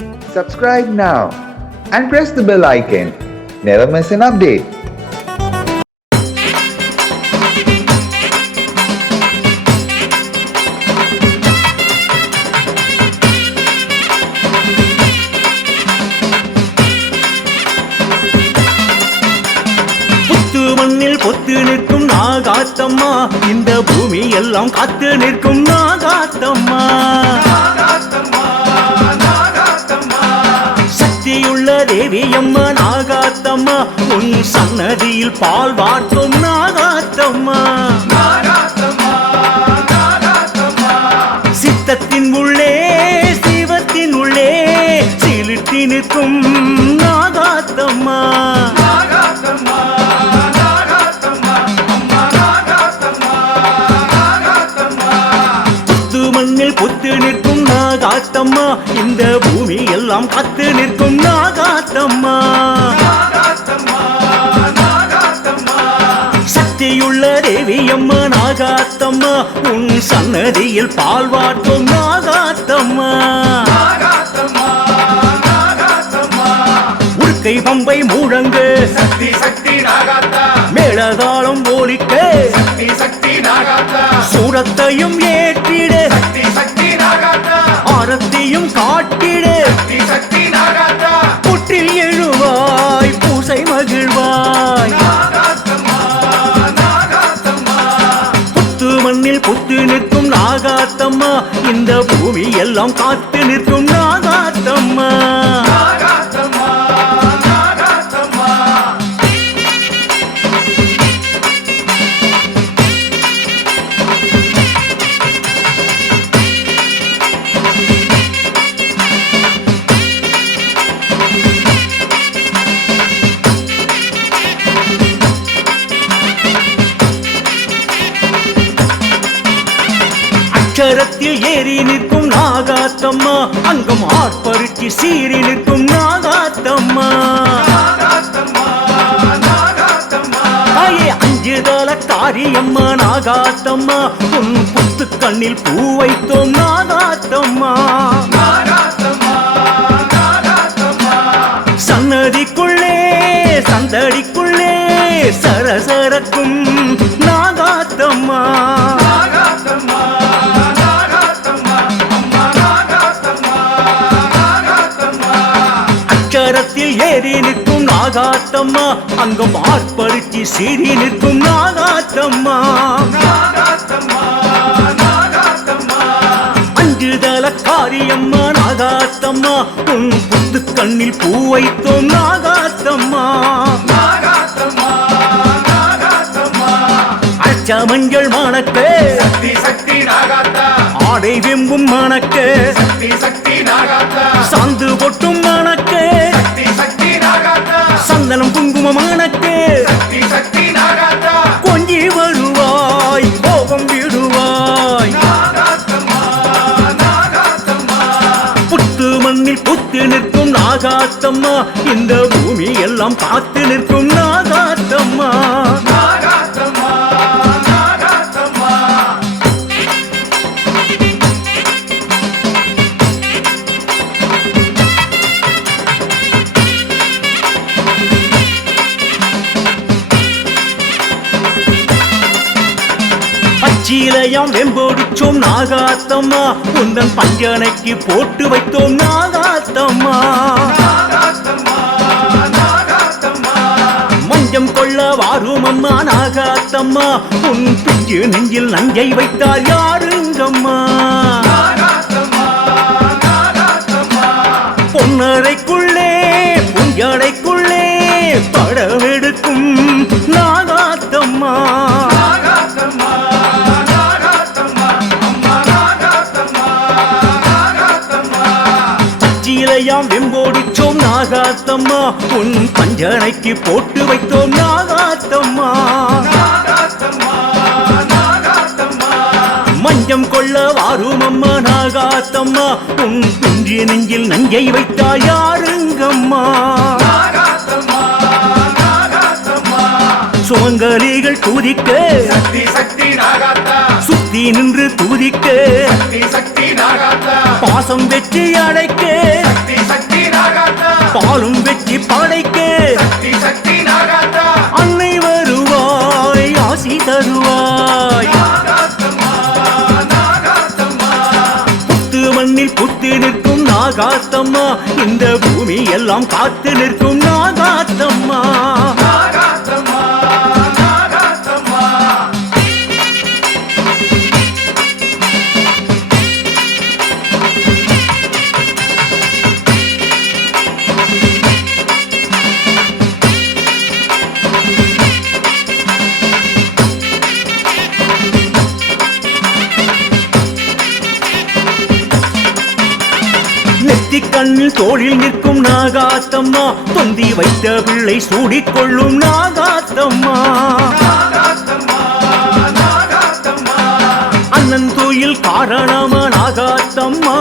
Subscribe now and press the bell icon. Never miss an update. பொத்து நிற்கும் நாகாத்தம்மா, இந்த பூமி எல்லாம் காத்து நிற்கும் நாகாத்தம்மா. சக்தியுள்ள தேவி அம்மா நாகாத்தம்மா, உன் சன்னதியில் பால் வார்த்தும் நாகாத்தம்மா. சித்தத்தின் உள்ளே சிவத்தின் உள்ளே சீலிட்டி நிற்கும் நாகாத்தம்மா. பொத்து நிற்கும் நாகாத்தம்மா, இந்த பூமி எல்லாம் காத்து நிற்கும் நாகாத்தம்மா. சக்தியுள்ள தேவி அம்மா நாகாத்தம்மா, உன் சன்னதியில் பால் வார்த்தும் நாகாத்தம்மா. உடுக்கை பம்பை முழங்கு சக்தி சக்தி நாகாத்தா, மேளதாளம் போலிக்க சக்தி சக்தி நாகாத்தா, சூரத்தையும் ஏற்றிட சக்தி சக்தி நாகாத்தா, ஆரத்தியும் காட்டிட சக்தி சக்தி நாகாத்தா, புற்றில் எழுவாய் பூசை மகிழ்வாய். நாகாத்தம்மா நாகாத்தம்மா, புத்து மண்ணில் புத்து நிற்கும் நாகாத்தம்மா, இந்த பூமி எல்லாம் காத்து நிற்கும் நாகாத்தம்மா. நாகாத்தம்மா நாகாத்தம்மா. அக்ஷரத்தில் ஏறி நிற்கும் நாகாத்தம்மா, அங்கம் ஆர்ப்பரிச்சு சீறி நிற்கும் நாகாத்தம்மா. நாகாத்தம்மா நாகாத்தம்மா, தாயே அஞ்சுதல காரியம்மா நாகாத்தம்மா, உன் புத்து கண்ணில் பூ வைத்தோம் நாகாத்தம்மா. நாகாத்தம்மா நாகாத்தம்மா, சன்னதிக்குள்ளே சந்தடிக்குள்ளே சரசரக்கும் நாகாத்தம்மா. நாகாத்தம்மா நாகாத்தம்மா, அம்மா நாகாத்தம்மா நாகாத்தம்மா, அக்ஷரத்தில் ஏறி நிற்கும் நாகாத்தம்மா, அங்கம் ஆர்ப்பரிச்சு சீறி நிற்கும் நாகாத்தம்மா. நாகாத்தம்மா நாகாத்தம்மா, அஞ்சுதல காரியம்மா நாகாத்தம்மா, உன் புத்து கண்ணில் பூ வைத்தோம் நாகாத்தம்மா. நாகாத்தம்மா நாகாத்தம்மா, அச்ச மஞ்சள் மணக்க சக்தி சக்தி நாகாத்தா, ஆடை வெம்பும் மணக்க சக்தி சக்தி நாகாத்தா, சாந்து பொட்டும் மணக்க சக்தி சக்தி நாகாத்தா, சந்தனம் குங்குமம் மணக்க சக்தி சக்தி நாகாத்தா, கொஞ்சி வருவாய் கோபம் விடுவாய். நாகாத்தம்மா நாகாத்தம்மா, புத்து மண்ணில் புத்து நிற்கும் நாகாத்தம்மா, இந்த பூமி எல்லாம் காத்து நிற்கும் நாகாத்தம்மா. நாகாத்தம்மா நாகாத்தம்மா, பச்சிலையாம் வெம்போடிச்சோம் நாகாத்தம்மா, உந்தன் பஞ்சனைக்கு போட்டு வைத்தோம் நாகாத்தம்மா. நாகாத்தம்மா நாகாத்தம்மா, மஞ்சம் கொள்ள வாரும் அம்மா நாகாத்தம்மா, உன் பிஞ்சு நெஞ்சில் நஞ்சை வைத்தார் யாருங்கம்மா. நாகாத்தம்மா நாகாத்தம்மா, பொன்னரைக்குள்ளே புஞ்சடைக்குள்ளே படமெடுக்கும் நாகாத்தம்மா. நாகாத்தம்மா நாகாத்தம்மா, அம்மா நாகாத்தம்மா நாகாத்தம்மா, பச்சிலையாம் வெம்போடிச்சோம் நாகாத்தம்மா, உன் பஞ்சனைக்கு போட்டு வைத்தோம் நாகாத்தம்மா. நாகாத்தம்மா நாகாத்தம்மா, மஞ்சம் கொள்ள வாரும் அம்மா நாகாத்தம்மா, உன் பிஞ்சு நெஞ்சில் நஞ்சை வைத்தார் யாருங்கம்மா. நாகாத்தம்மா நாகாத்தம்மா, சுமங்கலிகள் துதிக்க சக்தி சக்தி நாகாத்தா, சுத்தி நின்று துதிக்க சக்தி சக்தி நாகாத்தா, பாசம் வெற்றி அடைக்க சக்தி சக்தி காத்து நிற்கும் நாகாத்தம்மா இந்த பூமி எல்லாம் காத்து நிற்கும் நாகாத்தம்மா நாகாத்தம்மா நாகாத்தம்மா நெத்திக் கண்ணில் தோளில் நிற்கும் நாகாத்தம்மா தொந்தி வைத்த பிள்ளை சூடிக்கொள்ளும் நாகாத்தம்மா நாகாத்தம்மா நாகாத்தம்மா அண்ணன் தூயில் காரணமா நாகாத்தம்மா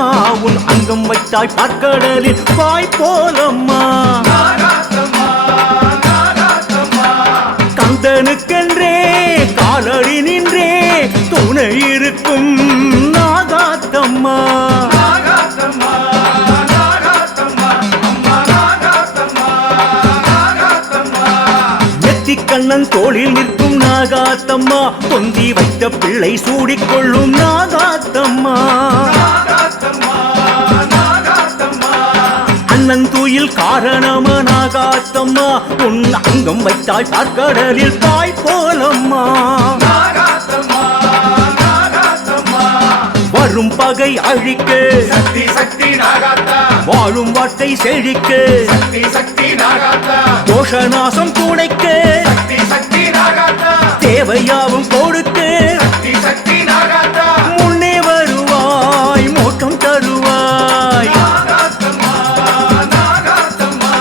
உன் அங்கம் வைத்தாய் பார்க்கடலில் பாய் போலம்மா நாகாத்தம்மா நாகாத்தம்மா கந்தனுக்கென்றே காலடி நின்றே துணை இருக்கும் நாகாத்தம்மா நாகாத்தம்மா நாகாத்தம்மா அம்மா நாகாத்தம்மா நாகாத்தம்மா நெத்திக் கண்ணன் தோளில் நிற்கும் நாகாத்தம்மா பொந்தி வைத்த பிள்ளை சூடிக்கொள்ளும் நாகாத்தம்மா நாகாத்தம்மா நாகாத்தம்மா அண்ணன் தூயில் காரணமா நாகாத்தம்மா உன் அங்கம் வைத்தாய் பார்க்கடலில் தாய் போலம்மா நாகாத்தம்மா நாகாத்தம்மா வரும் பகை அழிக்க சக்தி சக்தி நாகாத்தா வாழும் வாட்டை செழிக்க சக்தி சக்தி நாகாத்தா தோஷநாசம் துடைக்க சக்தி சக்தி நாகாத்தா தேவையாவும் கொடுக்க சக்தி சக்தி நாகாத்தா முன்னே வருவாய் மோட்டம் தருவாய் நாகாத்தம்மா நாகாத்தம்மா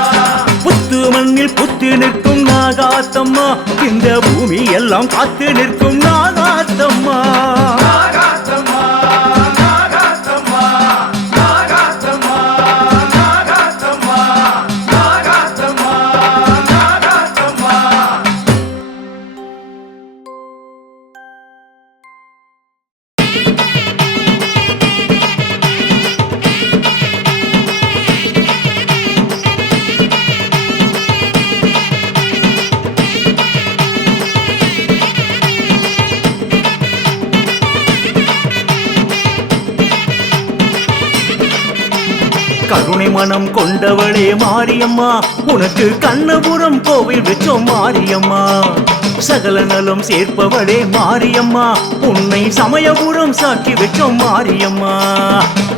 புத்து மண்ணில் புத்து நிற்கும் நாகாத்தம்மா இந்த பூமி எல்லாம் காத்து நிற்கும் நாகாத்தம்மா நாகாத்தம்மா நாகாத்தம்மா நாகாத்தம்மா நாகாத்தம்மா நாகாத்தம்மா நாகாத்தம்மா கருணை மனம் கொண்டவளே மாரியம்மா உனக்கு கண்ணபுரம் கோவில் வச்சோம் மாரியம்மா சகல நலம் சேர்ப்பவளே மாரியம்மா உன்னை சமயபுரம் சாட்சி வச்சோம் மாரியம்மா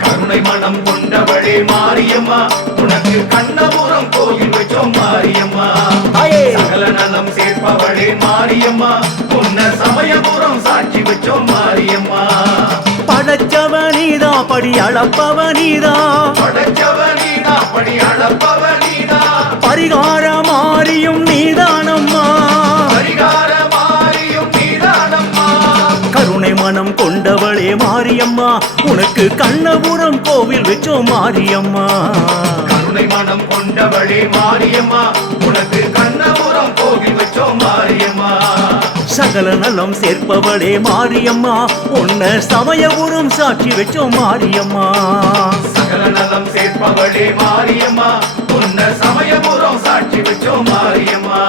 கருணை மனம் கொண்டவளே மாரியம்மா உனக்கு கண்ணபுரம் கோயில் வச்சோம் மாரியம்மா தாயே சகல நலம் சேர்ப்பவளே மாரியம்மா உன்ன சமயபுரம் சாட்சி வச்சோம் மாரியம்மா படைச்சவனீதா படி அளப்பவனீதா படைச்சவனீதா படி அளப்பவனீதா பரிகார மாரியும் நீதானம்மா பரிகார மாரியும் நீதானம்மா கருணை மனம் கொண்டவளே மாரியம்மா உனக்கு கண்ணபுரம் கோவில் வச்சோம் மாரியம்மா கருணை மனம் கொண்டவளே மாரியம்மா உனக்கு கண்ணபுரம் கோவில் வச்சோம் மாரியம்மா சகல நலம் சேர்ப்பவளே மாரியம்மா உன்ன சமயபுரம் சாட்சி வச்சோம் மாரியம்மா சகல நலம் சேர்ப்பவளே மாரியம்மா உன்ன சமயபுரம் சாட்சி வச்சோம் மாரியம்மா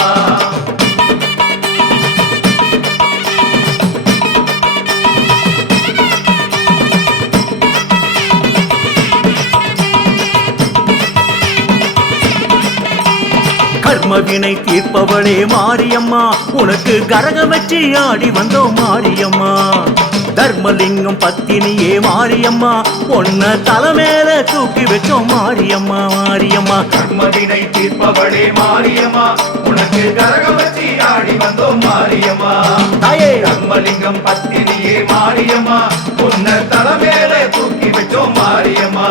கர்மவினை தீர்ப்பவளே மாரியம்மா உனக்கு கரகம் வச்சு ஆடி வந்தோம் மாரியம்மா தர்மலிங்கம் பத்தினியே மாரியம்மா உன்ன தலைமேல தூக்கி வச்சோம் மாரியம்மா மாரியம்மா கர்மவினை தீர்ப்பவளே மாரியம்மா உனக்கு கரகம் வச்சு ஆடி வந்தோம் மாரியம்மா தாயே கர்மலிங்கம் பத்தினியே மாரியம்மா உன்ன தலைமேல தூக்கி வச்சோம் மாரியம்மா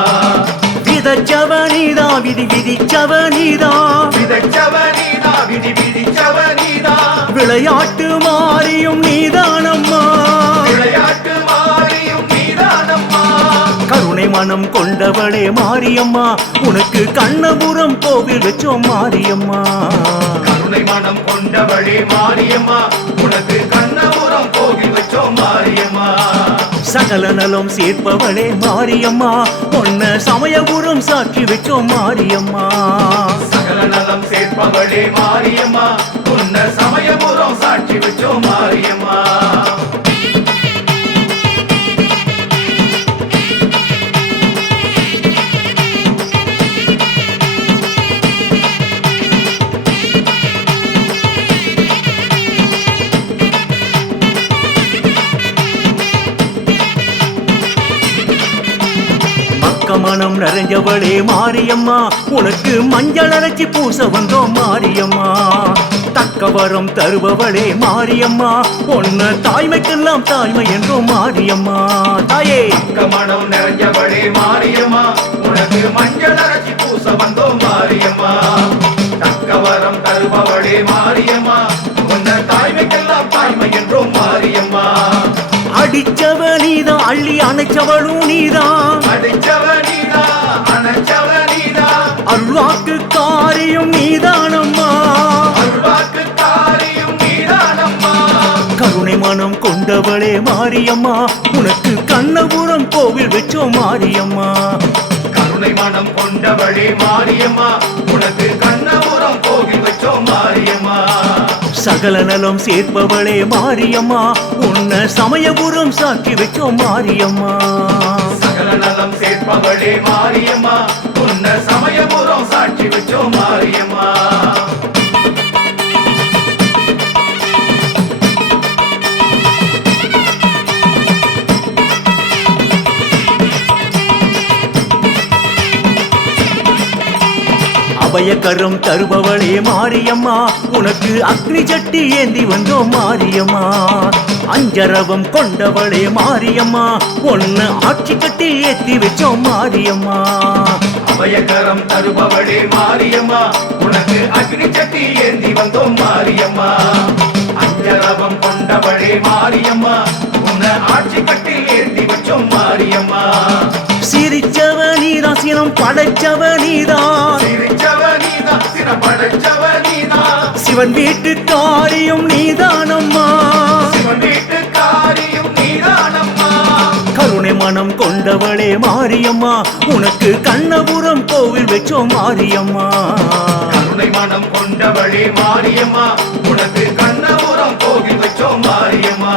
விதச்சவனீதா விதி விதிச்சவனீதா விதைச்சவனீதா விதி விதிச்சவனீதா விளையாட்டு மாறியும் நீதானம்மா விளையாட்டு மாரியும் நீதானம்மா கருணை மனம் கொண்டவளே மாரியம்மா உனக்கு கண்ணபுரம் கோவில் வச்சோம் மாரியம்மா கருணை மனம் கொண்டவளே மாரியம்மா உனக்கு கண்ணபுரம் கோவில் வச்சோம் மாரியம்மா சகல நலம் சேர்ப்பவளே மாரியம்மா உன்ன சமயபுரம் சாட்சி வச்சோம் மாரியம்மா சகல நலம் சேர்ப்பவளே மாரியம்மா உன்ன சமயபுரம் சாட்சி வச்சோம் மாரியம்மா மனம் நிறைஞ்சவளே மாரியம்மா உனக்கு மஞ்சள் அரைச்சி பூச வந்தோம் மாரியம்மா தக்க வரம் தருபவளே மாரியம்மா பொண்ணு தாய்மைக்கெல்லாம் தாய்மை என்றோம் மாரியம்மா தாயே மனம் நிறைஞ்சவளே மாரியம்மா உனக்கு மஞ்சள் அரைச்சி பூச வந்தோம் மாரியம்மா தக்க வரம் தருபவளே மாரியம்மா உன்ன தாய்மைக்கெல்லாம் தாய்மை என்றோம் மாரியம்மா அடிச்சவ நீதான் அள்ளி அணைச்சவளும் நீதான் அடிச்சவ நீதா அணைச்சவ நீதா அருள்வாக்கு காரியம் நீதானம்மா அருள்வாக்கு காரியம் நீதானம்மா கருணை மனம் கொண்டவளே மாரியம்மா உனக்கு கண்ணபுரம் கோவில் வச்சோம் மாரியம்மா கருணை மனம் கொண்டவளே மாரியம்மா உனக்கு கண்ணபுரம் கோவில் வச்சோம் மாரியம்மா சகல நலம் சேர்ப்பவளே மாரியம்மா உன்ன சமயபுரம் சாட்சி வச்சோம் மாரியம்மா சகல நலம் சேர்ப்பவளே மாரியம்மா உன்ன சமயபுரம் சாட்சி வச்சோம் மாரியம்மா அபயக்கரம் தருபவளே மாரியம்மா உனக்கு அக்னி சட்டி ஏந்தி வந்தோம் மாரியம்மா அஞ்சரவம் கொண்டவளே மாரியம்மா ஒன்னு ஆட்சி கட்டி ஏத்தி வச்சோம் மாரியம்மா அபயகரம் தருபவளே மாரியம்மா உனக்கு அக்னி சட்டி ஏந்தி வந்தோம் மாரியம்மா அஞ்சரவம் கொண்டவளே மாரியம்மா உன்னை ஆட்சி கட்டில் ஏந்தி வச்சோம் மாரியம்மா சிரிச்சவ நீதான் சினம் படைச்சவ நீதான் சிரிச்சவ நீதா சின படைச்சவ நீதா சிவன் வீட்டு காரியம் நீதானம்மா சிவன் வீட்டு காரியம் நீதானம்மா கருணை மனம் கொண்டவளே மாரியம்மா உனக்கு கண்ணபுரம் கோவில் வச்சோம் மாரியம்மா கருணை மனம் கொண்டவளே மாரியம்மா உனக்கு கண்ணபுரம் கோவில் வச்சோம் மாரியம்மா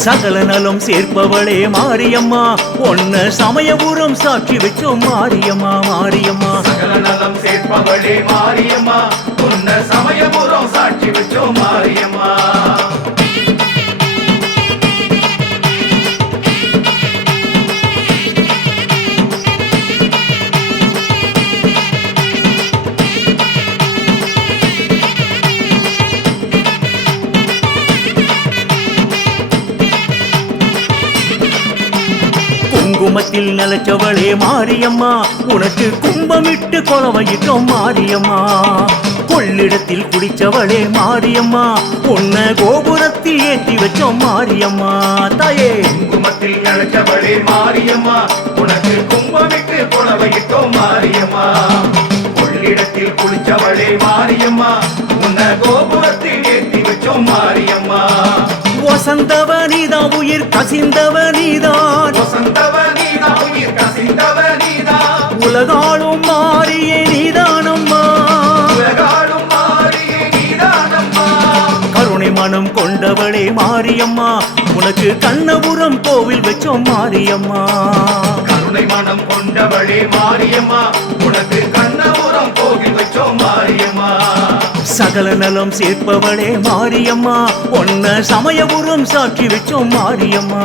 சகல நலம் சேர்ப்பவளே மாரியம்மா ஒன்ன சமயபுரம் சாட்சி வச்சோம் மாரியம்மா மாரியம்மா சகல நலம் சேர்ப்பவளே மாரியம்மா உன்ன சமயபுரம் சாட்சி வச்சோம் மாரியம்மா குங்குமத்தில் நிலச்சவளே மாரியம்மா உனக்கு கும்பமிட்டு கொலவையிட்டோம் மாரியம்மா கொள்ளிடத்தில் குடிச்சவளே மாரியம்மா உன்ன கோபுரத்தில் ஏற்றி வச்சோம் மாரியம்மா தாயே குங்குமத்தில் நினைச்சவளே மாரியம்மா உனக்கு கும்பமிட்டு புடவையிட்டோம் மாரியம்மா கொள்ளிடத்தில் குளிச்சவளே மாரியம்மா உன்னை கோபுரத்தில் ஏற்றி வச்சோம் மாரியம்மா வசந்தவ நீதான் உயிர் கசிந்தவ நீதான் வசந்தவ நீதா உயிர் கசிந்தவ நீதா உலகாலும் மாறியே நீதானம்மா உலகாடும் மாறியே நீதானம்மா கருணை மனம் கொண்டவளே மாரியம்மா உனக்கு கண்ணபுரம் கோவில் வச்சோம் மாரியம்மா கருணை மனம் கொண்டவளே மாரியம்மா உனக்கு கண்ணபுரம் கோவில் வச்சோம் மாரியம்மா சகல நலம் சேர்ப்பவளே மாரியம்மா ஒன்ன சமயபுரம் சாட்சி வச்சோம் மாரியம்மா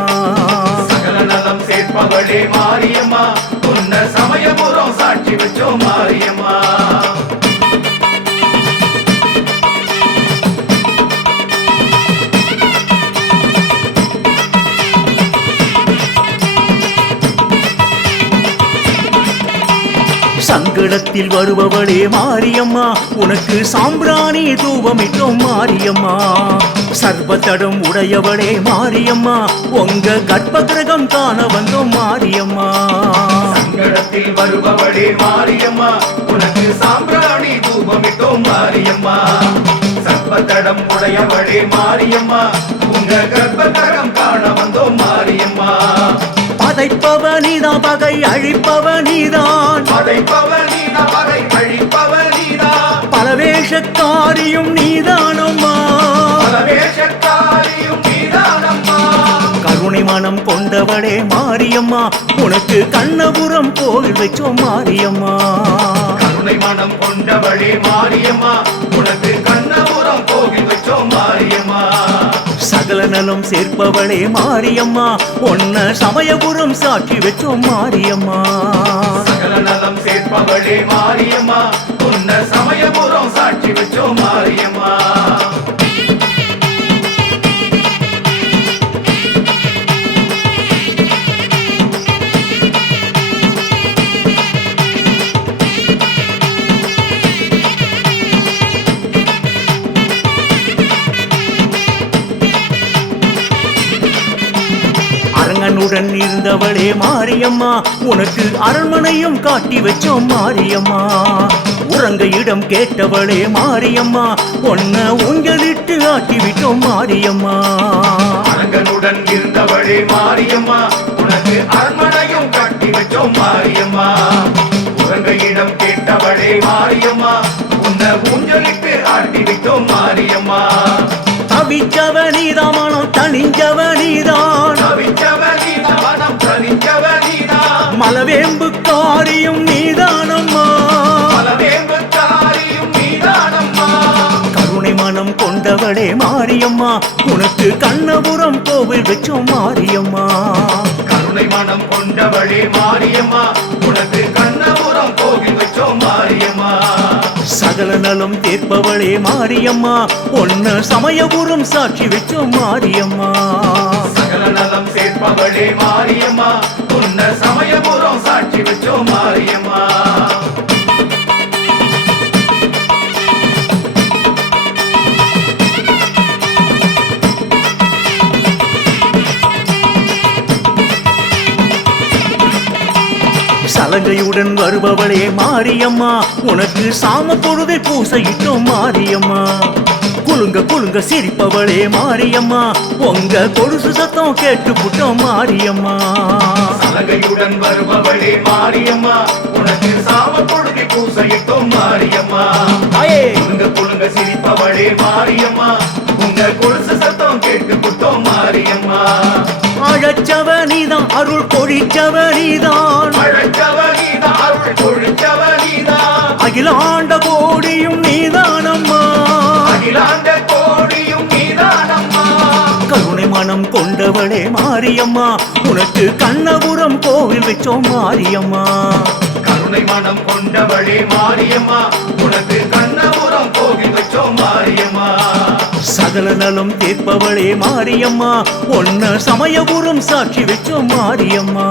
சகல நலம் சேர்ப்பவளே மாரியம்மா உன்ன சமயபுரம் சாட்சி வச்சோம் மாரியம்மா சங்கடத்தில் வருபவளே மாரியம்மா உனக்கு சாம்பிராணி தூபமிட்டோம் மாரியம்மா சர்வத்தடம் உடையவளே மாரியம்மா உங்க கர்ப்ப கிரகம் காண வந்தோம் மாரியம்மா சங்கடத்தில் வருபவளே மாரியம்மா உனக்கு சாம்பிராணி தூபமிட்டோம் மாரியம்மா சர்வத்தடம் உடையவளே மாரியம்மா உங்க கர்ப்பகரம் காண வந்தோம் மாரியம்மா பதைப்பவ நீதான் பகை அழிப்பவ நீதான் படைப்பவ நீதா பகை அழிப்பவ நீதா பலவேஷக்காரியும் நீதானம்மா பரவேஷக்காரியும் நீதானம்மா கருணை மனம் கொண்டவளே மாரியம்மா உனக்கு கண்ணபுரம் கோவில் வச்சோம் மாரியம்மா கருணை மனம் கொண்டவளே மாரியம்மா உனக்கு கண்ணபுரம் கோவில் வச்சோம் மாரியம்மா சகல சகல நலம் சேர்ப்பவளே மாரியம்மா உன்ன சமயபுரம் சாட்சி வச்சோம் மாரியம்மா சகல நலம் சேர்ப்பவளே மாரியம்மா உன்ன சமயபுரம் சாட்சி வச்சோம் மாரியம்மா அரங்கனுடன் இருந்தவளே மாரியம்மா உனக்கு அரண்மனையும் காட்டி வச்சோம் மாரியம்மா உறங்க இடம் கேட்டவளே மாரியம்மா உன்ன ஊஞ்சலிட்டு ஆட்டி விட்டோம் மாரியம்மா அரங்கனுடன் இருந்தவளே மாரியம்மா உனக்கு அரண்மனையும் கட்டி வச்சோம் மாரியம்மா உறங்க இடம் கேட்டவளே மாரியம்மா உன்னை ஊஞ்சலிட்டு ஆட்டி விட்டோம் மாரியம்மா தவிச்சவ நீதான் மனம் தனிஞ்சவ நீதான் தவிச்சவ நீதான் மனம் தனிஞ்சவ நீதான் மலவேம்பு காரியும் நீதானம்மா பலவேம்பு தாரியும் நீதானம்மா கருணை மனம் கொண்டவளே மாரியம்மா உனக்கு கண்ணபுரம் கோவில் வச்சோம் மாரியம்மா கருணை மனம் கொண்டவளே மாரியம்மா உனக்கு கண்ணபுரம் கோவில் வச்சோம் மாரியம்மா சகல நலம் தீர்ப்பவளே மாரியம்மா உன்ன சமயபுரம் சாட்சி வச்சோம் மாரியம்மா சகல நலம் சேர்ப்பவளே மாரியம்மா உன்ன சமயபுரம் சாட்சி வச்சோம் மாரியம்மா சலங்கையுடன் வருபவளே மாரியம்மா உனக்கு சாம பொழுதை பூசையிட்டோம் மாரியம்மா குலுங்க குலுங்க சிரிப்பவளே மாரியம்மா உங்க கொலுசு சத்தம் கேட்டு புட்டோம் மாரியம்மா சலகையுடன் வருபவளே மாரியம்மா உனக்கு சாம பொழுதை பூசையிட்டோம் மாரியம்மா குலுங்க குலுங்க சிரிப்பவளே மாரியம்மா உங்க கொலுசு சத்தம் கேட்டு புட்டோம் மாரியம்மா அழைச்சவ நீதான் அருள் பொழிச்சவ நீதான் அழைச்சவ நீதான் அருள் பொழிச்சவ நீதான் அகிலாண்ட கோடியும் நீதானம்மா அகிலாண்ட கோடியும் நீதானம்மா கருணை மனம் கொண்டவளே மாரியம்மா உனக்கு கண்ணபுரம் கோவில் வச்சோம் மாரியம்மா கருணை மனம் கொண்டவளே மாரியம்மா உனக்கு கண்ணபுரம் கோவில் வச்சோம் மாரியம்மா சகல நலம் தீர்ப்பவளே மாரியம்மா உன்ன சமயபுரம் சாட்சி வச்சோம் மாரியம்மா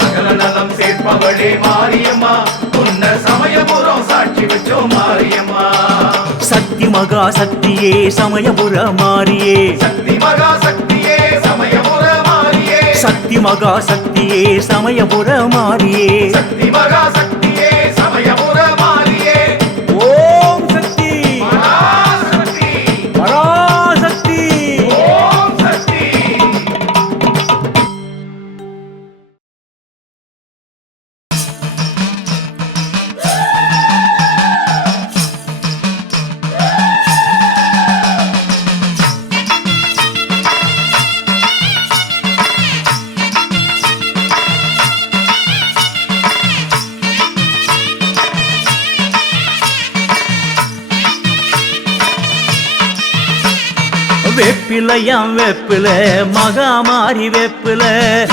சகல நலம் சேர்ப்பவளே மாரியம்மா உன்ன சமயபுரம் சாட்சி வச்சோம் மாரியம்மா சக்தி மகா சக்தியே சமயபுர மாரியே சக்தி மகா சக்தியே சமயபுர மாரியே சக்தி மகா சக்தியே சமயபுர மாரியே சக்தி மகா சக்தியே சமயபுர மாரியே ஓம் சக்தி பராசக்தி பராசக்தி ஓம் சக்தி வேப்பிலையாம் வேப்பில மகாமாரி வேப்பில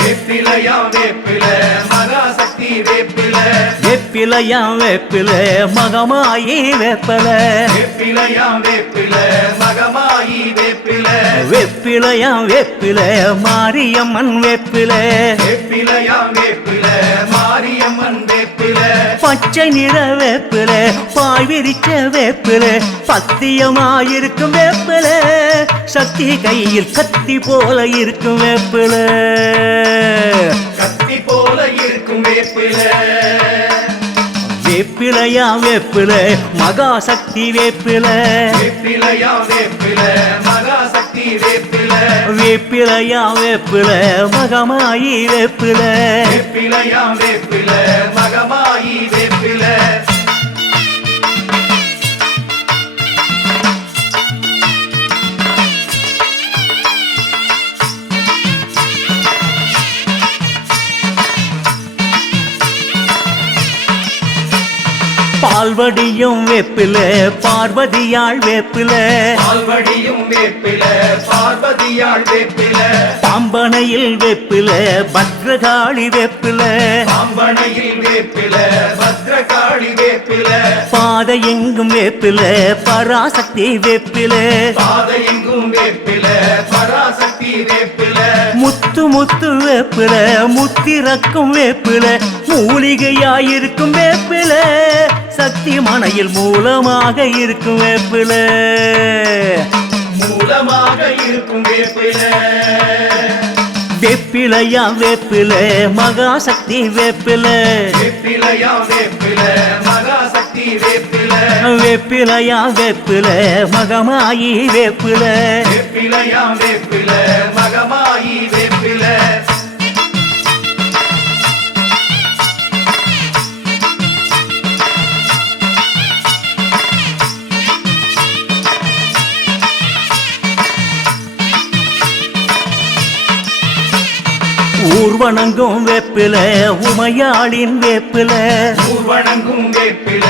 வேப்பிலையா வேப்பில மகாசக்தி வேப்பில வேப்பிலையாம் வேப்பில மகமாயி வேப்பில வேப்பிலையா வேப்பில மகமாயி வேப்பில வேப்பிலையாம் வேப்பில மாரியம்மன் வேப்பில வேப்பிலையா வேப்பில மாரியம்மன் வேப்பில பச்சை நிற வேப்பில பாய் விரிச்ச வேப்பில பத்தியமாயிருக்கும் வேப்பில சக்தி கையில் கத்தி போல இருக்கும் வேப்பில கத்தி போல இருக்கும் வேப்பில வேப்பிலையா வேப்பில மகாசக்தி வேப்பில வேப்பிலையா வேப்பில மகாசக்தி வேப்பில வேப்பிலையா வேப்பில மகமாயி வேப்பில வேப்பிலையா வேப்பில மகமாயி வேப்பில பால்வடியும் வேப்பில பார்வதியாள் வேப்பில பால்வடியும் வேப்பில பார்வதியாள் வேப்பில பாம்பனையில் வேப்பில பத்ரகாளி வேப்பில பாம்பனையில் வேப்பில பத்ரகாளி வேப்பில பாதை எங்கும் வேப்பில பராசக்தி வேப்பில பாதை எங்கும் வேப்பில பராசக்தி வேப்பில முத்து முத்து வேப்பில முத்திறக்கும் வேப்பில மூலிகையாயிருக்கும் வேப்பில சக்தி மனையில் மூலமாக இருக்கும் வேப்பில மூலமாக இருக்கும் வேப்பில வேப்பிலையா வேப்பில மகாசக்தி வேப்பில வேப்பிலையா வேப்பில மகாசக்தி வேப்பில வேப்பிலையா வேப்பில மகமாயி வேப்பில வேப்பிலையா வேப்பில மகமாயி வேப்பில ஊர்வணங்கும் வேப்பில உமையாளின் வேப்பில ஊர்வணங்கும் வேப்பில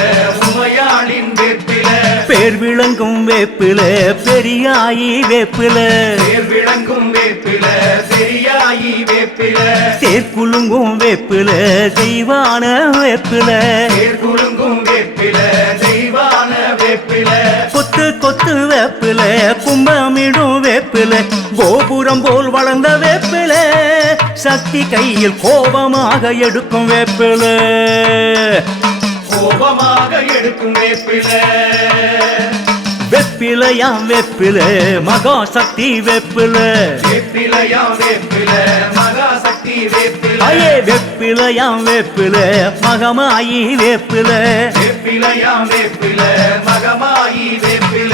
உமையாளின் வேப்பில பேர் விளங்கும் வேப்பில பெரியாயி வேப்பில பேர் விளங்கும் வேப்பில பெரியாயி வேப்பில தேர்குலுங்கும் வேப்பில தெய்வான வேப்பில பேர் குலுங்கும் வேப்பில தெய்வான வேப்பில கொத்து கொத்து வேப்பில கும்பமிடும் வேப்பில கோபுரம் போல் வளர்ந்த வேப்பில சக்தி கையில் கோபமாக எடுக்கும் வேப்பில கோபமாக எடுக்கும் வேப்பில வெப்பிலையாம் வேப்பில மகாசக்தி வேப்பில வேப்பிலையா வேப்பில மகாசக்தி வேப்பில அயே வெப்பிலையாம் வேப்பில மகமாயி வேப்பில வேப்பிலையா வேப்பில மகமாயி வேப்பில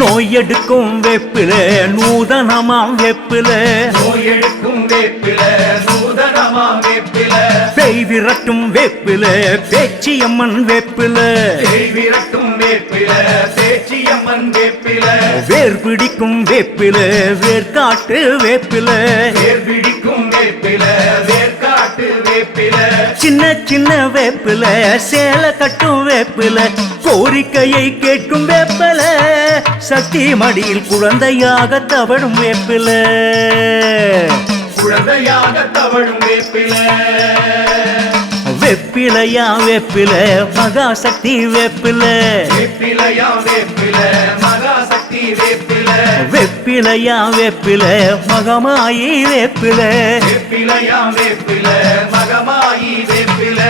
நோய் எடுக்கும் வேப்பில நூதனமாம் வேப்பில நோய் எடுக்கும் வேப்பில நூதனமா வேப்பில பேய் விரட்டும் வேப்பில பேச்சியம்மன் வேப்பில பேய் விரட்டும் வேப்பில பேச்சியம்மன் வேப்பில வேர் பிடிக்கும் வேப்பில வேர்காட்டு வேப்பில வேர் பிடிக்கும் வேப்பில வேர்காட்டு வேப்பில சின்ன சின்ன வேப்பில சேலை கட்டும் வேப்பில கோரிக்கையை கேட்கும் வேப்பில சக்தி மடியில் குழந்தையாக தவழும் வேப்பில குழந்தையாக தவழும் வேப்பில வெப்பிலையா வேப்பில மகாசக்தி வேப்பில வேப்பிலையா வேப்பில மகாசக்தி வேப்பில வெப்பிலையா வேப்பில மகமாயி வேப்பில வேப்பிலையா வேப்பில மகமாயி வேப்பில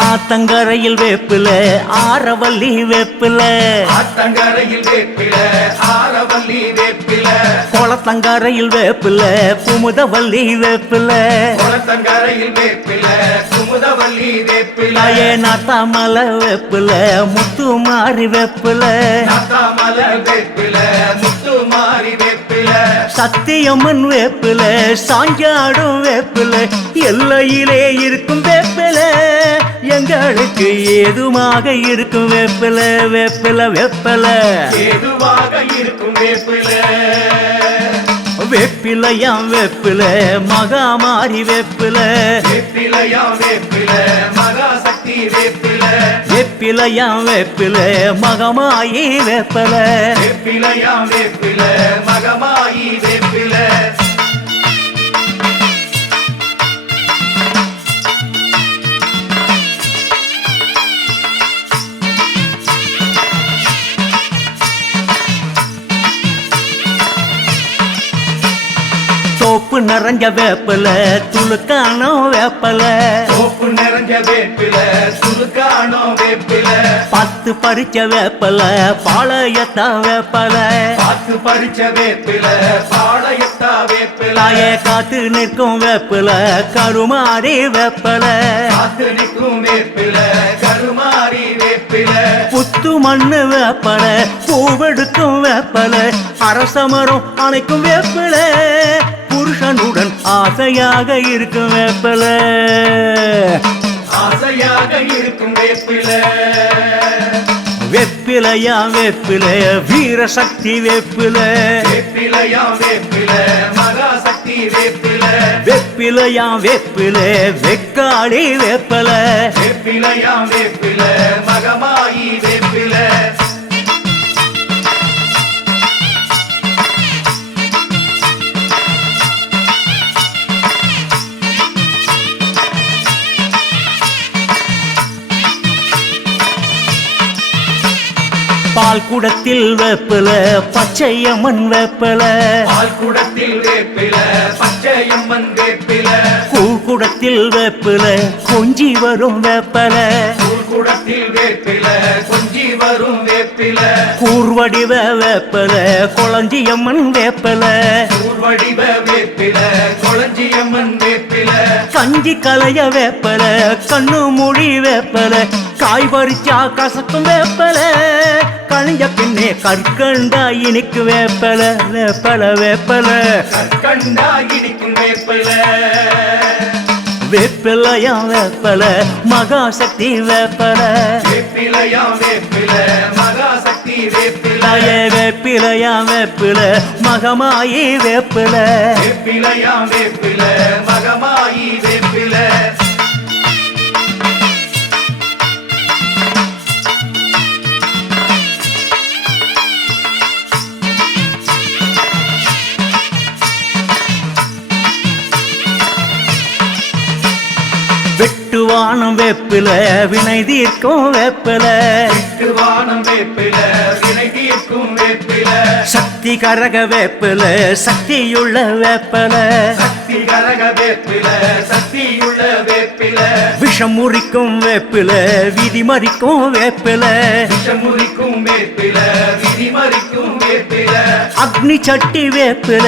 ஆத்தங்கரையில் வேப்பில ஆரவல்லி வேப்பில ஆத்தங்கரையில் வேப்பில ஆரவல்லி வேப்பில குளத்தங்கரையில் வேப்பில குமுதவல்லி வேப்பில குளத்தங்கரையில் வேப்பில குமுதவல்லி வேப்பில நாத்தாமல வேப்பில முத்துமாரி வேப்பில நாத்தாமல வேப்பில முத்துமாரி வேப்பில சத்தியம்மன் வேப்பில சாஞ்சாடும் வேப்பில எல்லையிலே இருக்கும் வேப்பில எங்களுக்கு ஏதுமாக இருக்கும் வேப்பில வேப்பில வேப்பில ஏதுவாக இருக்கும் வேப்பில வேப்பிலையாம் வேப்பில மகாமாரி வேப்பில வேப்பிலையா வேப்பில மகாசக்தி வேப்பில வேப்பிலையாம் வேப்பில மகமாயி வேப்பில வேப்பிலையா வேப்பில மகமாயி வேப்பில தோப்பு நிறைஞ்ச வேப்பில துளுக்கானோ வேப்பல தோப்பு நிறைஞ்ச வேப்பில சுலுக்கானோ வேப்பில 10 பறிச்ச வேப்பல பாளையத்தா வேப்பல பார்த்து பறிச்ச வேப்பில பாளையத்தா வேப்பில தாயே காத்து நிற்கும் வேப்பில கருமாரி வேப்பல காத்து நிற்கும் வேப்பில கருமாரி வேப்பில வேப்பில புத்து மண்ணு வேப்பல பூவெடுக்கும் வேப்பல அரசமரம் அணைக்கும் வேப்பல புருஷனுடன் ஆசையாக இருக்கும் வேப்பல ஆசையாக இருக்கும் வேப்பில வெப்பிலையா வெப்பில வீரசக்தி வெப்பில வேப்பிலையா வேப்பில மகாசக்தி வேப்பில வெப்பிலையா வெப்பில வெக்காளி வேப்பல வேப்பிலையா வேப்பில மகமாயி வேப்பில பால் குடத்தில் வேப்பல பச்சையம்மன் வேப்பல பால் குடத்தில் வேப்பில பச்சையம்மன் வேப்பில கூழ் குடத்தில் வேப்பல கொஞ்சி வரும் வேப்பல கூழ் குடத்தில் வேப்பில கொஞ்சி வரும் வேப்பில கூர்வடிவ வேப்பல கொளஞ்சியம்மன் வேப்பல ஊர்வடிவ வேப்பில கொளஞ்சியம்மன் வேப்பில கஞ்சி கலைய வேப்பல கண்ணு மொழி வேப்பல காய் பறிச்சா கசக்கும் வேப்பல கழிஞ்ச பின்னே கற்கண்டா இனிக்கு வேப்பல வேப்பல வேப்பல கற்கண்டா இனிக்கும் வேப்பில வேப்பிலையா வேப்பல மகாசக்தி வேப்பல வேப்பிலையா வேப்பில மகாசக்தி வேப்பில வேப்பிலையா வேப்பில மகமாயி வேப்பில வேப்பிலையா வேப்பில மகமாயி வேப்பில வெட்டுவானம் வேப்பில வினை தீர்க்கும் வேப்பில வெட்டுவானம் வேப்பில வினை தீர்க்கும் வேப்பில சக்தி கரக வேப்பில சக்தியுள்ள வேப்பல சக்தி கரக வேப்பில சக்தியுள்ள வேப்பில விஷம் முறிக்கும் வேப்பில விதி மறிக்கும் வேப்பில விஷமுறிக்கும் வேப்பில விதிமறிக்கும் வேப்பில அக்னி சட்டி வேப்பில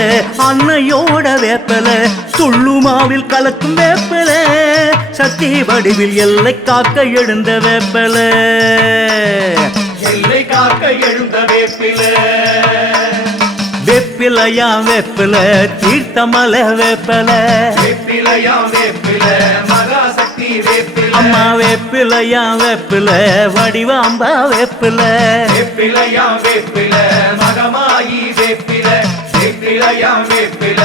அன்னையோட வேப்பில துள்ளுமாவில் கலக்கும் வேப்பில சக்தி வடிவில் எல்லை காக்க எழுந்த வேப்பல எல்லை காக்க எழுந்த வேப்பில வேப்பிலையா வேப்பில தீர்த்தமல வேப்பல வேப்பிலையா வேப்பில மகாசக்தி வேப்பில அம்மா வேப்பிலையா வேப்பில வடிவாம்பா வேப்பில வேப்பிலையா வேப்பில மகமாயி வேப்பில வேப்பிலையா வேப்பில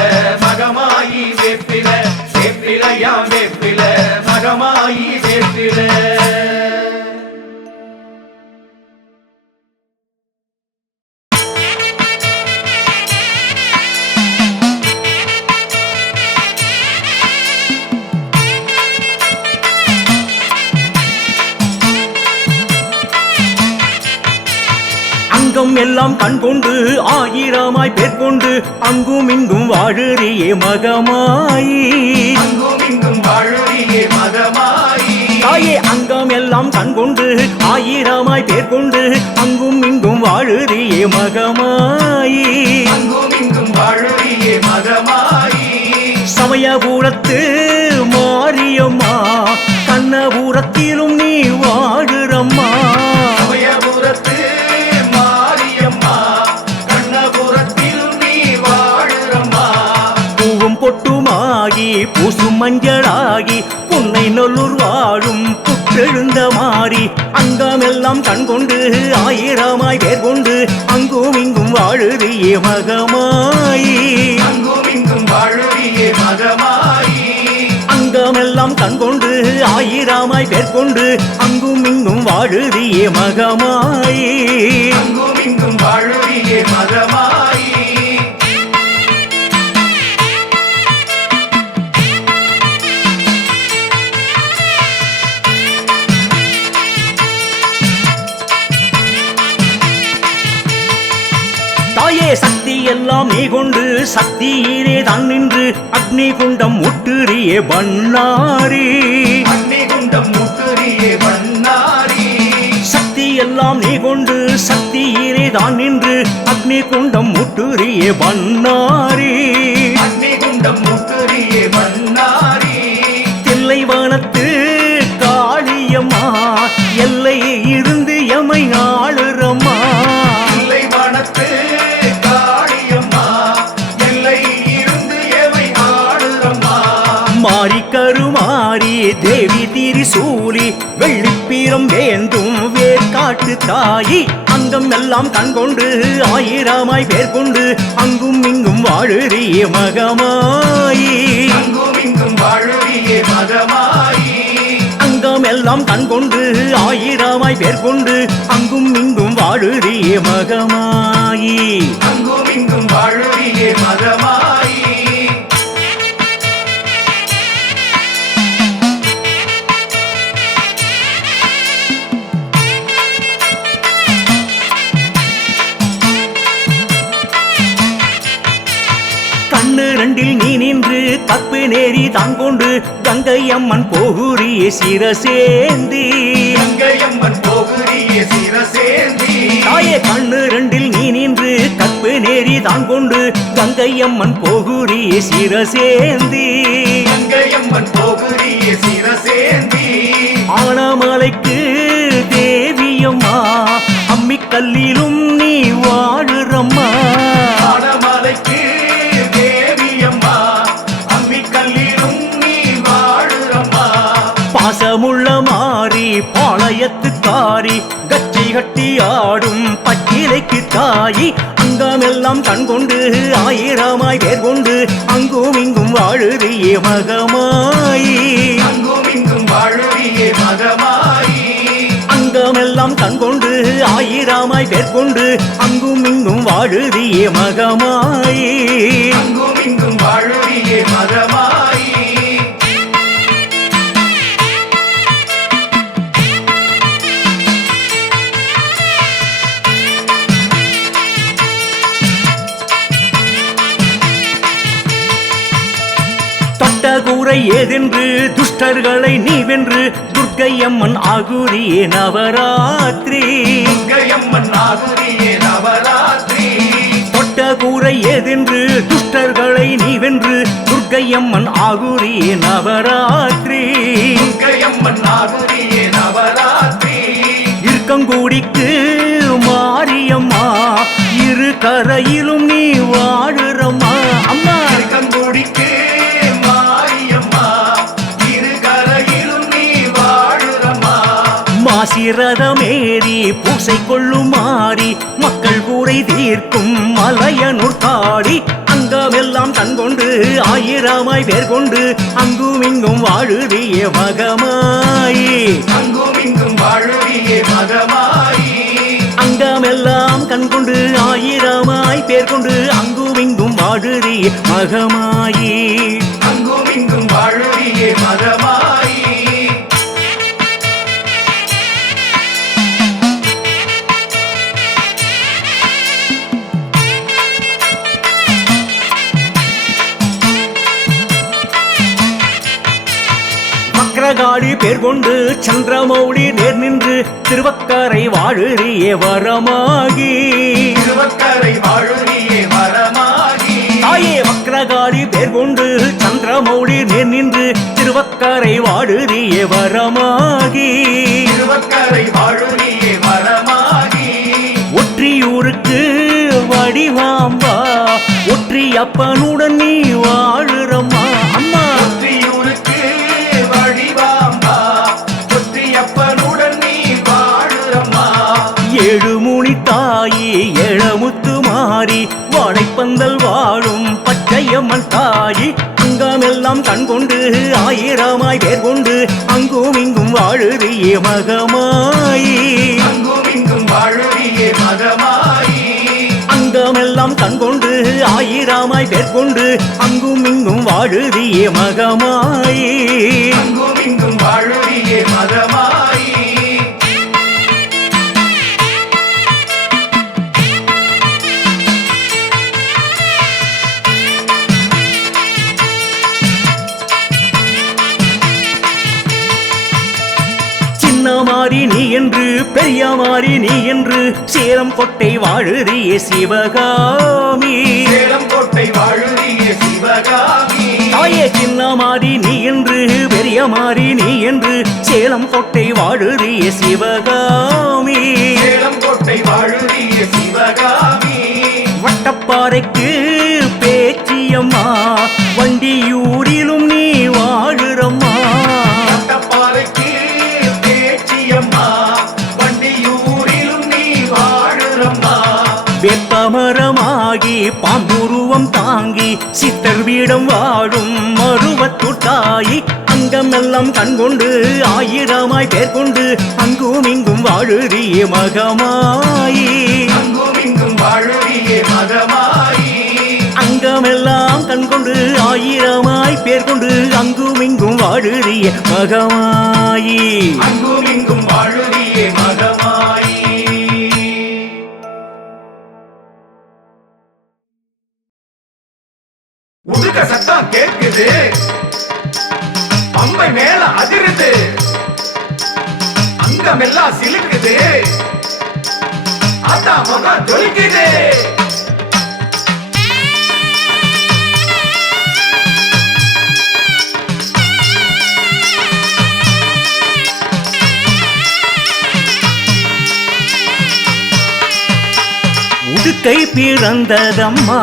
மகமாயி வேப்பில வேப்பிலையா வேப்பில மகமாயி வேப்பில அங்கம் எல்லாம் கண் கொண்டு ஆயிரமாய் பேர் கொண்டு அங்கும் இங்கும் வாழுறியே மகமாயி அங்கும் இங்கும் வாழுறியே மகமாயி தாயே அங்கம் எல்லாம் கண் கொண்டு ஆயிரமாய் பேர் கொண்டு அங்கும் இங்கும் வாழுறியே மகமாயி அங்கும் இங்கும் வாழுறியே மகமாயி சமயபுரத்து மாரியம்மா கண்ணபுரத்திலும் நீ வாழுறம்மா சமயபுரத்து மாரியம்மா கண்ணபுரத்திலும் நீ வாழுறம்மா பூவும் பொட்டுமாகி பூசும் மஞ்சளாகி புன்னை நல்லூர் வாழும் புற்றெழுந்த மாறி அங்கமெல்லாம் கண் கொண்டு ஆயிரமாய் பேர் கொண்டு அங்கும் இங்கும் வாழுறியே மகமாயி அங்கும் இங்கும் வாழுறியே மகமாயி அங்கமெல்லாம் கண் கொண்டு ஆயிரமாய் பேர் கொண்டு அங்கும் இங்கும் வாழுறியே மகமாயி அங்கும் இங்கும் வாழுறியே மகமாயி தாயே சக்தி எல்லாம் நீ கொண்டு சக்தியிலே தான் நின்று அக்னி குண்டம் முட்டுறியே பண்ணாரி அக்னிகுண்டம் முட்டுறியே பண்ணாரி சக்தி எல்லாம் நீ கொண்டு சக்தியிலே தான் நின்று அக்னி குண்டம் முட்டுறியே பண்ணாரி அக்னிகுண்டம் முட்டுறியே பண்ணாரி தில்லைவானத்து காளியம்மா எல்லை இருந்து எமை ஆளுறம்மா இல்லை வனத்து காளியம்மா எல்லை இருந்து எமை ஆளுறம்மா மாறி கருமாறி தேவி திரிசூலி வெள்ளிப்பீரம் வேந்தும் வேர்காட்டு தாயி அங்கம் எல்லாம் கண்கொண்டு ஆயிரமாய் பேர் கொண்டு அங்கும் இங்கும் வாழுறிய மகமாயி அங்கும் இங்கும் வாழுறியே மகமாயி அங்கம் எல்லாம் கண்கொண்டு ஆயிரமாய் பேர் கொண்டு அங்கும் இங்கும் வாழுறிய மகமாயி அங்கும் இங்கும் வாழுறியே மகமாயி கண்ணு ரெண்டில் நீ நின்று கப்பு நேரி தாங்கொண்டு கங்கை அம்மன் போகுறிய சிரசேந்தி கங்கையம்மன் போகுறியே சிரசேந்தி தாயே கண்ணு ரெண்டில் நீ நின்று கப்பு நேரி தாங்கொண்டு கங்கை அம்மன் போகுறிய சிரசேந்தி கங்கையம்மன் போகுறியே சிரசேந்தி ஆனமலைக்கு தேவியம்மா அம்மிக்கல்லிலும் நீ வாழுறம்மா ஆனமலைக்கு தேவியம்மா அம்மிக்கல்லிலும் நீ வாழுறம்மா பாசமுள்ள மாறி பாளையத்துக்காரி கச்சை கட்டி ஆடும் பச்சிலைக்கு தாயி அங்கமெல்லாம் கண்கொண்டு ஆயிரமாய் பேர் கொண்டு அங்கும் இங்கும் வாழுறிய மகமாயி அங்கும் இங்கும் வாழுறியே மகமாயி அங்கமெல்லாம் கண்கொண்டு ஆயிரமாய் பேர் கொண்டு அங்கும் இங்கும் வாழுறிய மகமாயி அங்கும் இங்கும் வாழுறியே மகமாயி தொட்ட கூரை ஏதென்று துஷ்டர்களை நீ வென்று துர்க்கை அம்மன் ஆகுரியே நவராத்திரி கங்கையம்மன் ஆகுறியே நவராத்திரி தொட்ட கூரை ஏதென்று துஷ்டர்களை நீ வென்று துர்க்கை அம்மன் ஆகுரியே நவராத்திரி கங்கையம்மன் ஆகுறியே நவராத்திரி இருக்கங்கூடிக்கு மாரியம்மா இரு கரையிலும் நீ வாழுறம்மா அம்மா கங்கூடிக்கு மாரியம்மா இரு கரையிலும் நீ வாழுறம்மா மாசிரதமேறி பூசை கொள்ளும் மாறி மக்கள் கூரை தீர்க்கும் மலையனூர் தாடி அங்கமெல்லாம் கண்கொண்டு ஆயிரமாய் பேர் கொண்டு அங்கும் இங்கும் வாழுறிய மகமாயி அங்கும் இங்கும் வாழுறியே மகமாயி அங்கமெல்லாம் கண்கொண்டு ஆயிரமாய் பேர் கொண்டு அங்கும் இங்கும் வாழுறிய மகமாயி அங்கும் இங்கும் வாழுறியே மகமாயி வக்ரகாளி பேர் கொண்டு சந்திரமௌழி நேர் நின்று திருவக்கரை வாழுறிய வரமாகி திருவக்கரை வாழுறியே வரமாகி தாயே வக்ரகாளி பேர் கொண்டு சந்திரமௌழி நேர் நின்று திருவக்கரை வாழுறிய வரமாகி திருவக்கரை வாழுறியே வரமாகி ஒற்றியூருக்கு வடிவாம்பா ஒற்றியப்பனுடன் நீ வாழுறம்மா அம்மா ஒற்றியூருக்கு வடிவாம்பா ஒற்றியப்பனுடன் நீ வாழுறம்மா ஏழு முனி தாயி எழமுத்து மாறி வாழைப்பந்தல் வாழும் பச்சையம்மன் தாயி அங்கமெல்லாம் கண்கொண்டு ஆயிரமாய் பேர் கொண்டு அங்கும் இங்கும் வாழுறிய மகமாயி அங்கும் இங்கும் வாழுறியே மகமாயி அங்கமெல்லாம் கண்கொண்டு ஆயிரமாய் பேர் கொண்டு அங்கும் இங்கும் வாழுறிய மகமாயி அங்கும் இங்கும் வாழுறியே மகமாயி சின்ன மாறி நீ என்று பெரிய மாறி நீ என்று சேலம் கொட்டை வாழுறிய சிவகாமி சேலம் கோட்டை வாழுறியே சிவகாமி தாயே சின்ன மாறி நீ என்று பெரிய மாறி நீ என்று சேலம் கொட்டை வாழுறிய சிவகாமி சிவகாமி வட்டப்பாறைக்கு பேச்சியம்மா வண்டியூரிலும் நீ வாழுறம்மா வட்டப்பாறைக்கு பேச்சியம்மா வண்டியூரிலும் நீ வாழுறம்மா வேப்பமரமாகி பாம்புருவம் தாங்கி சித்தர் வீடம் வாழும் மருவத்துட்டாயி அங்கமெல்லாம் கண்கொண்டு ஆயிரமாய் பேர் கொண்டு அங்கும் இங்கும் வாழுறிய மகமாயி அங்கும் இங்கும் வாழுறியே மகமாயி அங்கமெல்லாம் கண்கொண்டு ஆயிரமாய் பேர் கொண்டு அங்கும் இங்கும் வாழுறிய மகமாயி அங்கும் இங்கும் வாழுறியே மகமாயி உடுக்க சத்தம் கேட்குது அம்மை மேல அதிருது அங்கமெல்லாம் சிலுக்குது அதான் முகம் ஜொலிக்குது உடுக்கை பிறந்ததம்மா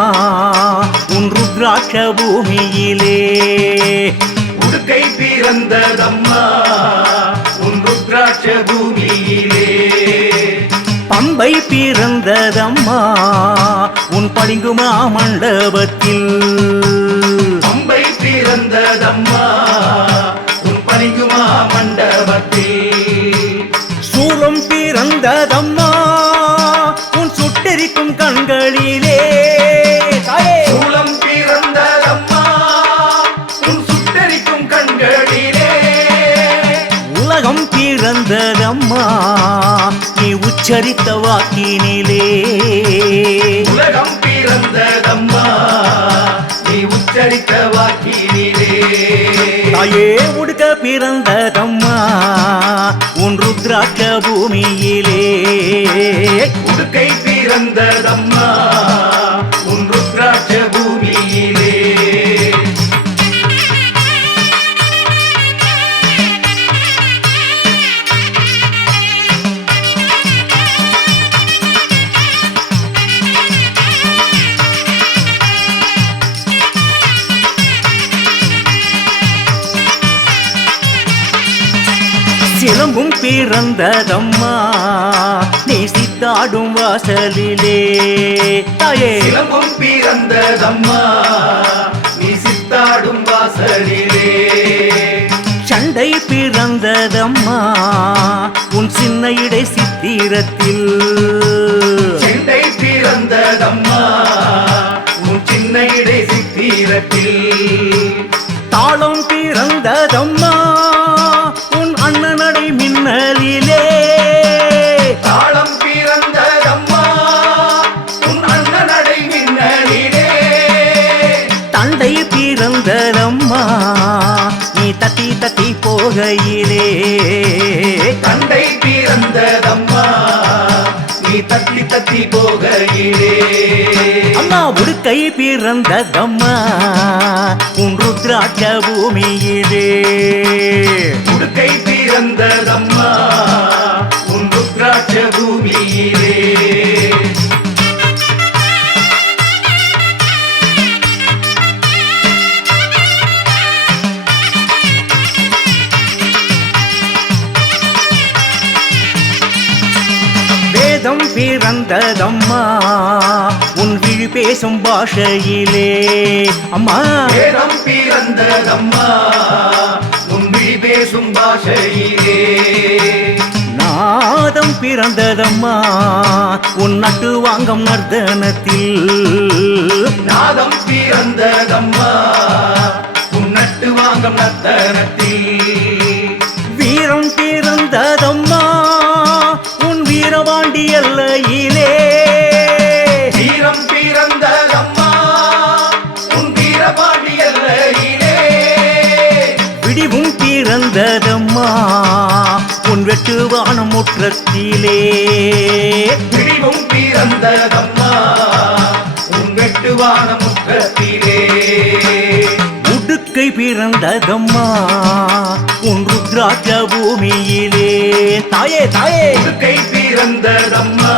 உன் ருத்ராட்ச பூமியிலே உடுக்கை பிறந்ததம்மா உன் ருத்ராட்ச பூமியிலே பம்பை பிறந்ததம்மா உன் பளிங்குமா மண்டபத்தில் பம்பை பிறந்ததம்மா உன் பளிங்குமா மண்டபத்தில் சூலம் பிறந்ததம்மா உன் சுட்டெரிக்கும் கண்களிலே சூலம் பிறந்ததம்மா உன் சுட்டெரிக்கும் கண்களிலே உலகம் பிறந்ததம்மா நீ உச்சரித்த வாக்கினிலே உலகம் பிறந்ததம்மா நீ உச்சரித்த வாக்கினிலே தாயே உடுக்க பிறந்ததம்மா உன் ருத்ராட்ச பூமியிலே உடுக்கை பிறந்ததம்மா உன் ருத்ராட்ச பூமியிலே சிலம்பும் பிறந்ததம்மா நீ சித்தாடும் வாசலிலே தாயே சிலம்பும் பிறந்ததம்மா நீ சித்தாடும் வாசலிலே சண்டை பிறந்ததம்மா உன் சின்ன இடை சித்திரத்தில் செண்டை பிறந்ததம்மா உன் சின்ன இடை சித்திரத்தில் தாளம் பிறந்ததம்மா உன் அண்ணனடை மின்னலிலே தாளம் பிறந்ததம்மா உன் அண்ணனடை மின்னலிலே தண்டை பிறந்ததம்மா நீ தட்டி தட்டி போகையிலே தண்டை பிறந்ததம்மா நீ தத்தி தத்தி போகையிலே அம்மா உடுக்கை பிறந்ததம்மா உன் ருத்ராட்ச பூமியிலே உடுக்கை பிறந்ததம்மா உன் ருத்ராட்ச பூமியிலே வேதம் பிறந்ததம்மா உன் விழி பேசும் பாஷையிலே அம்மா வேதம் பிறந்ததம்மா உன் விழி பேசும் பாஷையிலே நாதம் பிறந்ததம்மா உன் நட்டு வாங்கும் நர்தனத்தில் நாதம் பிறந்ததம்மா உன் நட்டு வாங்கும் நர்த்தனத்தில் வீரம் பிறந்ததம்மா உன் வீரபாண்டி எல்லையிலே வீரம் பிறந்ததம்மா உன் வீரபாண்டி எல்லையிலே விடிவும் பிறந்ததம்மா உன் வெட்டுவான முற்றத்திலே பிடிவும் பிறந்ததம்மா உன் வெட்டுவான முற்றத்திலே உடுக்கை பிறந்ததம்மா உன் ருத்ராட்ச பூமியிலே தாயே தாயே உடுக்கை பிறந்ததம்மா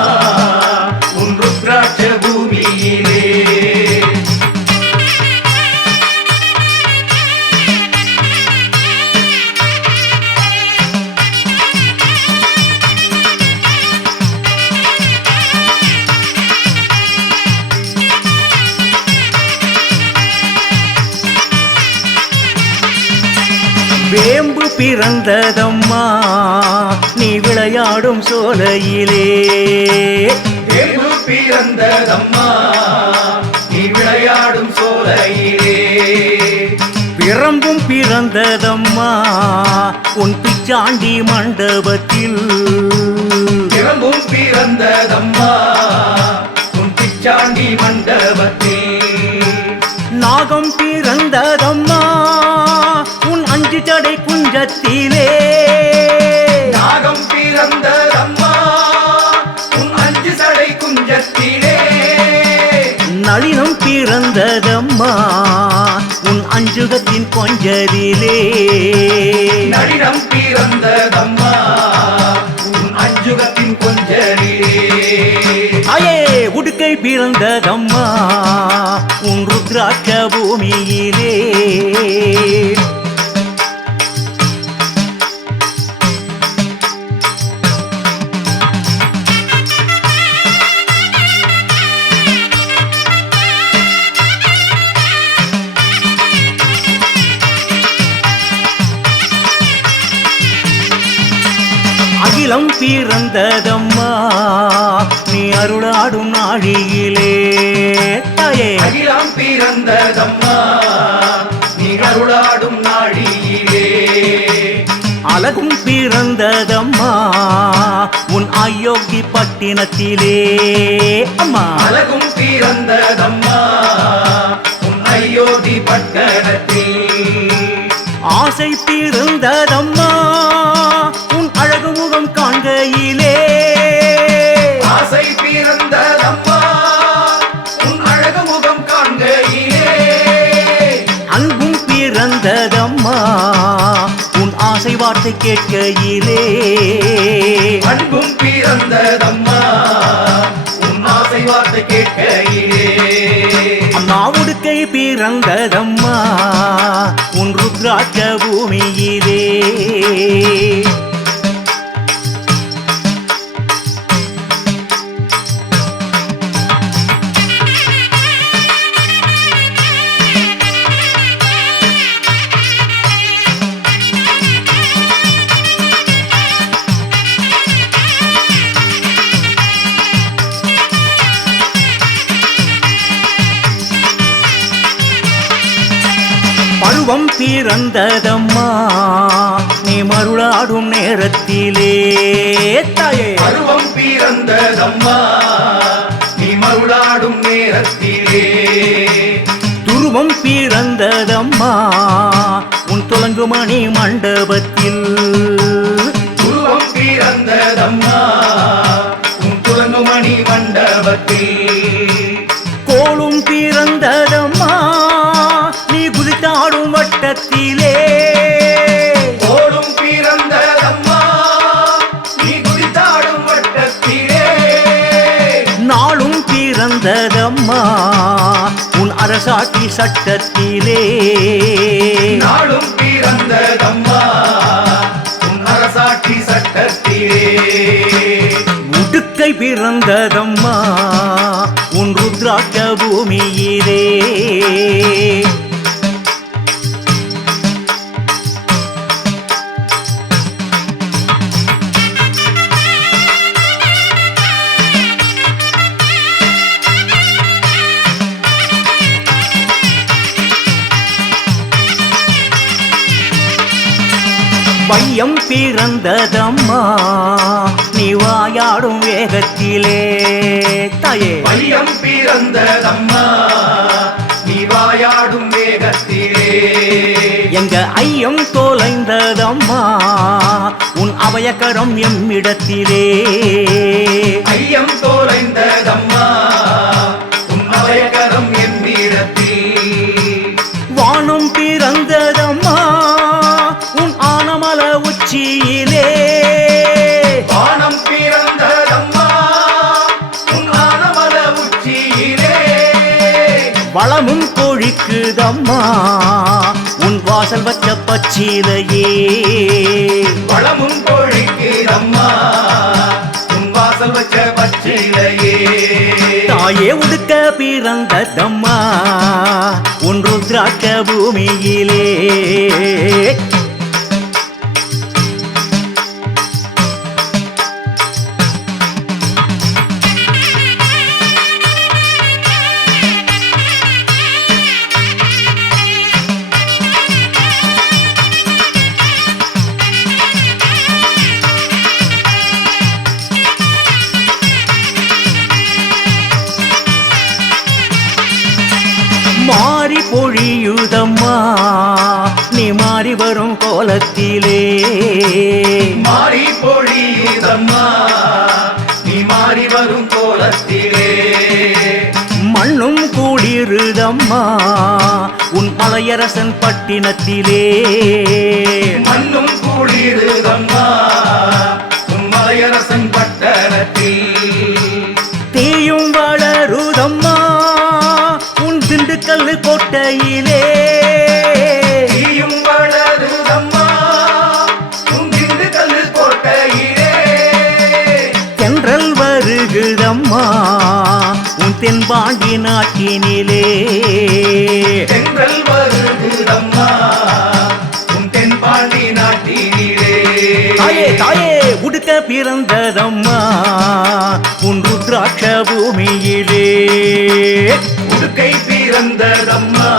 பிறந்ததம்மா நீ விளையாடும் சோலையிலே. தேவு பிறந்ததம்மா நீ விளையாடும் சோலையிலே. பிரம்பும் பிறந்ததம்மா உன் பிச்சாண்டி மண்டபத்தில். பிரம்பும் பிறந்ததம்மா உன் பிச்சாண்டி மண்டபத்தில். நாகம் பிறந்ததம்மா உன் அஞ்சு ஜடை குஞ்சத்திலே. நாகம் பிறந்ததம்மா உன் அஞ்சு சடை குஞ்சத்திலே. நளினம் பிறந்ததம்மா உன் அஞ்சுகத்தின் கொஞ்சலிலே. நளினம் பிறந்ததம்மா உன் அஞ்சுகத்தின் கொஞ்சலிலே. அயே உடுக்கை பிறந்ததம்மா உன் ருத்ராட்ச பூமியிலே. அகிலம் பிறந்ததம்மா நீ அருளாடும் நாழியிலே. தாயே அகிலம் பிறந்ததம்மா நீ அருளாடும் நாழியிலே. அழகும் பிறந்ததம்மா உன் அயோத்தி பட்டினத்திலே. அம்மா அழகும் பிறந்ததம்மா உன் அயோத்தி பட்டணத்தில். ஆசை பிறந்ததம்மா உன் அழகு முகம் காண்கையிலே. ஆசை பிறந்ததம்மா உன் அழகு முகம் காண்கையிலே. அன்பும் பிறந்ததம்மா உன் ஆசை வார்த்தை கேட்கையிலே. அன்பும் பிறந்ததம்மா உன் ஆசை வார்த்தை கேட்கையிலே. அம்மா உடுக்கை பிறந்ததம்மா உன் ருத்ராட்ச பூமியிலே. பருவம் பிறந்ததம்மா நீ மருளாடும் நேரத்திலே. தாயே பருவம் பிறந்ததம்மா நீ மருளாடும் நேரத்திலே. துருவம் பிறந்ததம்மா உன் துலங்குமணி மண்டபத்தில். துருவம் பிறந்ததம்மா உன் துலங்குமணி மண்டபத்தில். கோளும் பிறந்ததம்மா நீ குதித்தாடும் வட்டத்திலே. கோடும் பிறந்ததம்மா நீ குதித்தாடும் வட்டத்திலே. நாளும் பிறந்ததம்மா உன் அரசாட்சி சட்டத்திலே. நாளும் பிறந்ததம்மா உன் அரசாட்சி சட்டத்திலே. உடுக்கை பிறந்ததம்மா உன் ருத்ராட்ச பூமியிலே. வையம் பிறந்ததம்மா நீ வாயாடும் வேகத்திலே. தாயே வையம் பிறந்ததம்மா நீ வாயாடும் வேகத்திலே. எங்க ஐயம் தோலைந்ததம்மா உன் அபயகரம் எம்மிடத்திலே. ஐயம் தோலைந்ததம்மா உன் அபயகரம் என்னிடத்தில். வானம் பிறந்ததம்மா உன் ஆனமல உச்சியிலே. வானம் பிறந்ததம்மா உன் ஆனமல உச்சியிலே. வளமும் கொழிக்குதம்மா உன் வாசல் வச்ச பச்சிலையே. வளமும் கொழிக்குதம்மா உன் வாசல் வச்ச பச்சிலையே. தாயே உடுக்க பிறந்ததம்மா உன் ருத்ராட்ச பூமியிலே. பொழியுதம்மா நீ மாறி வரும் கோலத்திலே மாறி பொழியுதம்மா நீ மாறி வரும் கோலத்திலே மண்ணும் கூடிருதம்மா உன் மலையரசன் பட்டினத்திலே மண்ணும் கூடிருதம்மா உன் மலையரசன் பட்டணத்தில் தீயும் வளருதம்மா உன் திண்டுக்கல் கோட்டையிலே தீயும் வளருதம்மா உன் திண்டுக்கல் கோட்டையிலே தென்றல் வருகுதம்மா உன் தென்பாண்டி நாட்டினிலே தென்றல் வருகுதம்மா உன் தென்பாண்டி நாட்டினிலே தாயே தாயே உடுக்க பிறந்ததம்மா உன் ருத்ராட்ச பூமியிலே உடுக்கை பிறந்ததம்மா